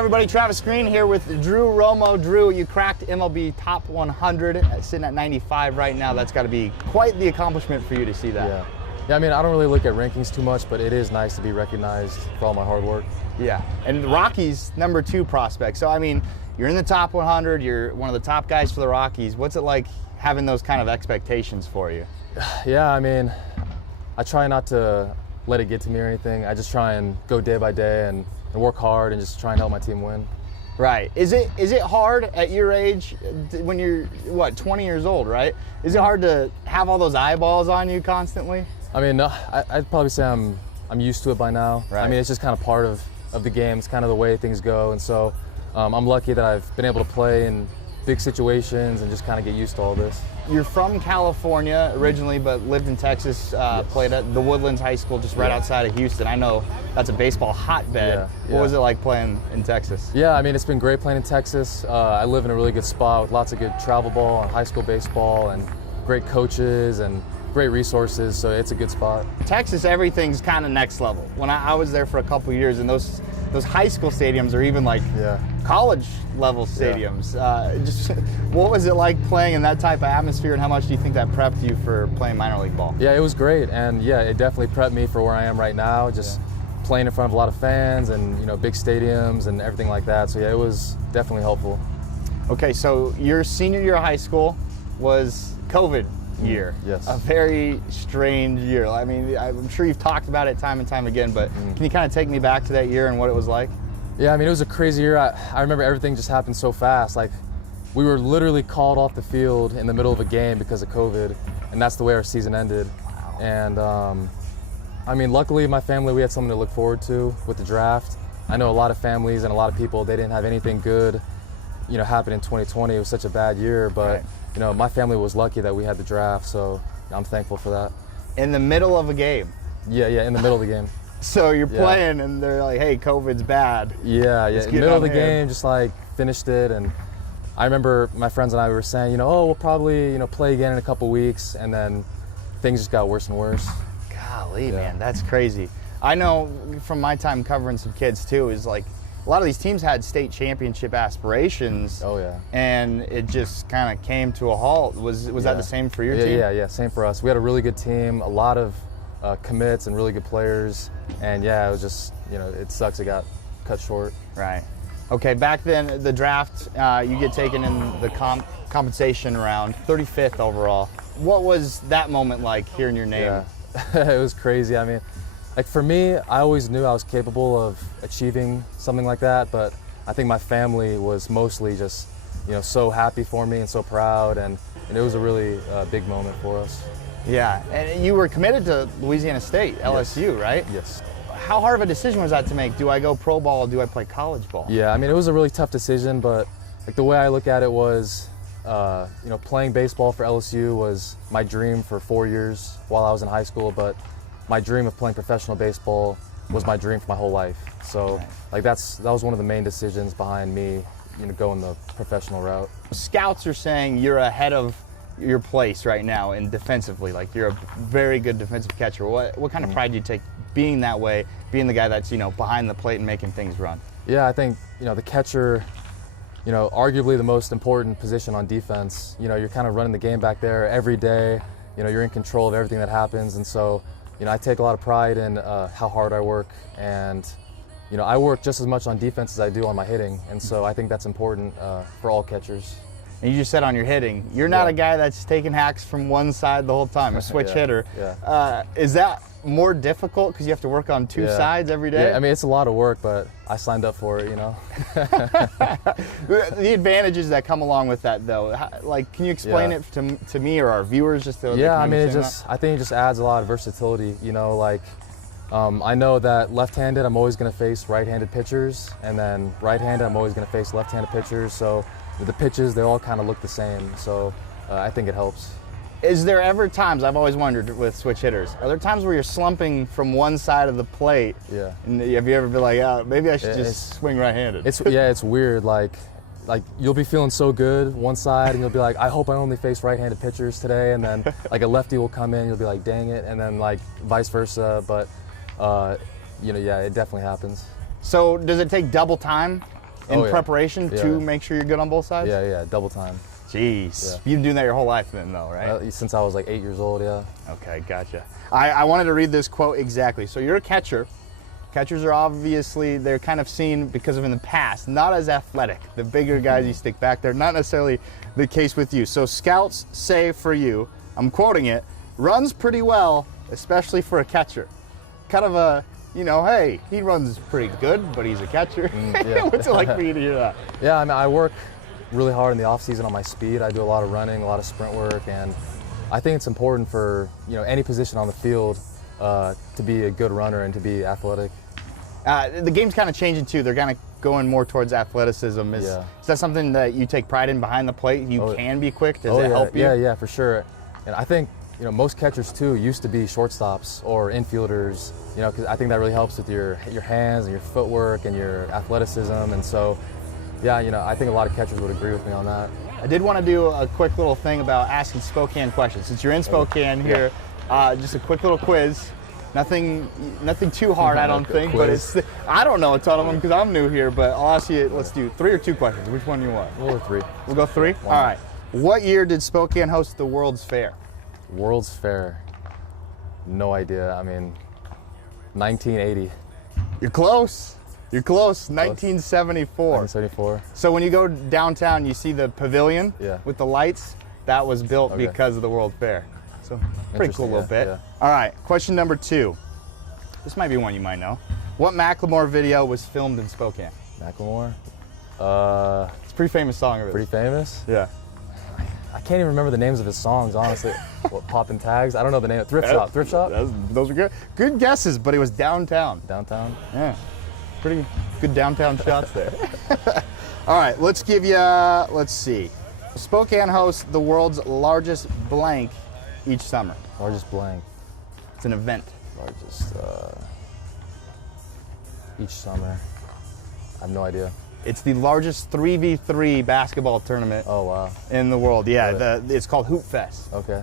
everybody, Travis Green here with Drew Romo. Drew, you cracked MLB Top 100, sitting at 95 right now. That's got to be quite the accomplishment for you to see that. Yeah, I mean, I don't really look at rankings too much, but it is nice to be recognized for all my hard work. Yeah, and the Rockies, #2 prospect. So, I mean, you're in the top 100, you're one of the top guys for the Rockies. What's it like having those kind of expectations for you? Yeah, I mean, I try not to let it get to me or anything. I just try and go day by day and work hard and just try and help my team win. Right. Is it hard at your age, when you're, 20 years old, right? Is it hard to have all those eyeballs on you constantly? I mean, no, I'd probably say I'm used to it by now. Right. I mean, it's just kind of part of the game. It's kind of the way things go. And so I'm lucky that I've been able to play in big situations and just kind of get used to all this. You're from California originally, but lived in Texas, Yes. played at the Woodlands High School just right outside of Houston. I know that's a baseball hotbed. Yeah. What was it like playing in Texas? Yeah, I mean, it's been great playing in Texas. I live in a really good spot with lots of good travel ball and high school baseball and great coaches and great resources, so it's a good spot. Texas, everything's kind of next level. When I was there for a couple years, and those high school stadiums are even like college level stadiums. Just what was it like playing in that type of atmosphere, and how much do you think that prepped you for playing minor league ball? Yeah, it was great, and yeah, it definitely prepped me for where I am right now, just playing in front of a lot of fans and big stadiums and everything like that. So yeah, it was definitely helpful. Okay, so your senior year of high school was COVID year. Yes. A very strange year. I mean, I'm sure you've talked about it time and time again, but can you kind of take me back to that year and what it was like? Yeah, I mean, it was a crazy year. I remember everything just happened so fast. Like, we were literally called off the field in the middle of a game because of COVID, and that's the way our season ended. Wow. And I mean, luckily my family, we had something to look forward to with the draft. I know a lot of families and a lot of people, they didn't have anything good happen in 2020. It was such a bad year, but my family was lucky that we had the draft, so I'm thankful for that. In the middle of a game? Yeah, in the middle of the game. So you're playing and they're like, hey, COVID's bad. Yeah, in the middle of the game, just like finished it. And I remember my friends and I were saying, oh, we'll probably, play again in a couple weeks. And then things just got worse and worse. Golly, man, that's crazy. I know from my time covering some kids too, is like a lot of these teams had state championship aspirations. Oh yeah. And it just kind of came to a halt. Was that the same for your team? Yeah, same for us. We had a really good team, a lot of commits and really good players. And yeah, it was just, it sucks it got cut short. Right. Okay, back then, the draft, you get taken in the compensation round, 35th overall. What was that moment like, hearing your name? Yeah, it was crazy. I mean, like for me, I always knew I was capable of achieving something like that, but I think my family was mostly just, so happy for me and so proud, and it was a really big moment for us. Yeah, and you were committed to Louisiana State, LSU, right? Yes. How hard of a decision was that to make? Do I go pro ball or do I play college ball? Yeah, I mean, it was a really tough decision, but like the way I look at it was, playing baseball for LSU was my dream for 4 years while I was in high school, but my dream of playing professional baseball was my dream for my whole life. So like that was one of the main decisions behind me, going the professional route. Scouts are saying you're ahead of your place right now in defensively. Like, you're a very good defensive catcher. What kind of pride do you take being that way, being the guy that's behind the plate and making things run? Yeah, I think the catcher, arguably the most important position on defense. You're kind of running the game back there every day. You're in control of everything that happens, and so I take a lot of pride in how hard I work, and I work just as much on defense as I do on my hitting, and so I think that's important for all catchers. And you just said on your hitting, you're not a guy that's taking hacks from one side the whole time, a switch hitter. Yeah. Is that more difficult because you have to work on two sides every day? Yeah, I mean, it's a lot of work, but I signed up for it, The advantages that come along with that, though, like, can you explain it to me or our viewers just to I mean, I think it just adds a lot of versatility, I know that left-handed, I'm always going to face right-handed pitchers, and then right-handed, I'm always going to face left-handed pitchers, so the pitches, they all kind of look the same, so I think it helps. Is there ever times, I've always wondered with switch hitters, are there times where you're slumping from one side of the plate? Yeah. And have you ever been like, oh, maybe I should just swing right-handed? It's weird. Like you'll be feeling so good one side, and you'll be like, I hope I only face right-handed pitchers today, and then like a lefty will come in, you'll be like, dang it, and then like vice versa. But it definitely happens. So does it take double time in preparation to make sure you're good on both sides? Yeah, double time. Jeez. Yeah. You've been doing that your whole life then, though, right? Since I was like 8 years old, yeah. Okay, gotcha. I wanted to read this quote exactly. So you're a catcher. Catchers are obviously, they're kind of seen because of in the past, not as athletic. The bigger guys you stick back there, not necessarily the case with you. So scouts say for you, I'm quoting it, runs pretty well, especially for a catcher. Kind of a, you know, hey, he runs pretty good, but he's a catcher. Yeah. What's it like for you to hear that? Yeah, I mean, I work really hard in the off season on my speed. I do a lot of running, a lot of sprint work, and I think it's important for, you know, any position on the field to be a good runner and to be athletic. The game's kind of changing too. They're kind of going more towards athleticism. Is that something that you take pride in behind the plate? You can be quick. Does it help you? Yeah, for sure. And I think, you know, most catchers too used to be shortstops or infielders. You know, because I think that really helps with your hands and your footwork and your athleticism. And so, yeah, you know, I think a lot of catchers would agree with me on that. I did want to do a quick little thing about asking Spokane questions. Since you're in Spokane here, just a quick little quiz. Nothing too hard, I don't think, but I don't know a ton of them because I'm new here, but I'll ask you, let's do 3 or 2 questions. Which one do you want? We'll go 3. We'll go 3? All right. What year did Spokane host the World's Fair? World's Fair? No idea. I mean, 1980. You're close. You're close. 1974. 1974. So when you go downtown, you see the pavilion with the lights. That was built because of the World Fair. So pretty cool little bit. Yeah. All right, question number 2. This might be one you might know. What Macklemore video was filmed in Spokane? Macklemore? It's a pretty famous song of it. Pretty famous? Yeah. I can't even remember the names of his songs, honestly. What, Poppin' Tags? I don't know the name. Thrift Shop. Thrift Shop? Those are good. Good guesses, but it was downtown. Downtown? Yeah. Pretty good downtown shots there. All right, let's give you, let's see. Spokane hosts the world's largest blank each summer. Largest blank. It's an event. Largest, each summer. I have no idea. It's the largest 3v3 basketball tournament in the world. Yeah, it's called Hoop Fest. Okay.